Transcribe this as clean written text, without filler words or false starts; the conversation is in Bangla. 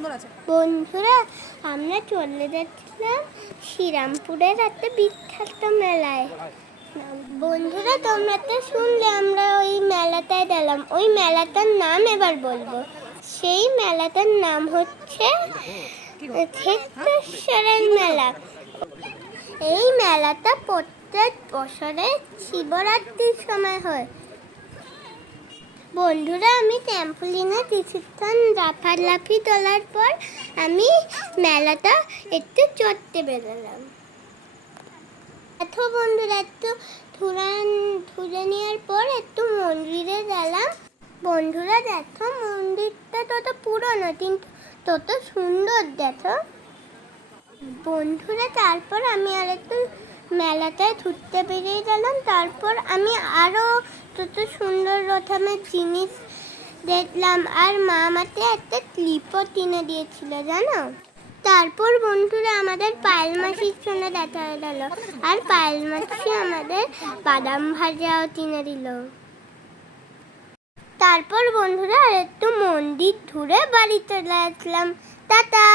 সুন্দর আছে। বন্ধুরা আমরা চলে যাচ্ছিলাম শ্রীরামপুরের একটা বিখ্যাত মেলায়। বন্ধুরা তোমরা তো শুনলে আমরা ওই মেলাটায় গেলাম। ওই মেলাটার নাম এবার বলবো। সেই মেলাটার নাম হচ্ছে ক্ষেত্রেশ্বরের মেলা। এই মেলাটা প্রত্যেক বছরে শিবরাত্রির সময় হয়। বন্ধুরা আমি ট্যাম্পোলিনে কিছুক্ষণ লাফালাফি তোলার পর আমি মেলাটা একটু চড়তে বেরোলাম। বন্ধুরা একটু ঘুরে নেওয়ার পর একটু মন্দিরে গেলাম। বন্ধুরা দেখো মন্দিরটা তত পুরনো কিন্তু তত সুন্দর। দেখো বন্ধুরা তারপর আমি আর একটু মেলাটায় ঘুরতে বেরিয়ে গেলাম। তারপর আমি আরও তত সুন্দর রকমের জিনিস দেখলাম। আর মা আমাকে একটা ক্লিপও কিনে দিয়েছিল জানো। তারপর বন্ধুরা আমাদের পায়েল মাসির সঙ্গে দেখা গেল। আর পায়েল মাসি আমাদের বাদাম ভাজাও কিনে দিল। তারপর বন্ধুরা আর একটু মন্দির ঘুরে বাড়ি চলে আসলাম। টাটা।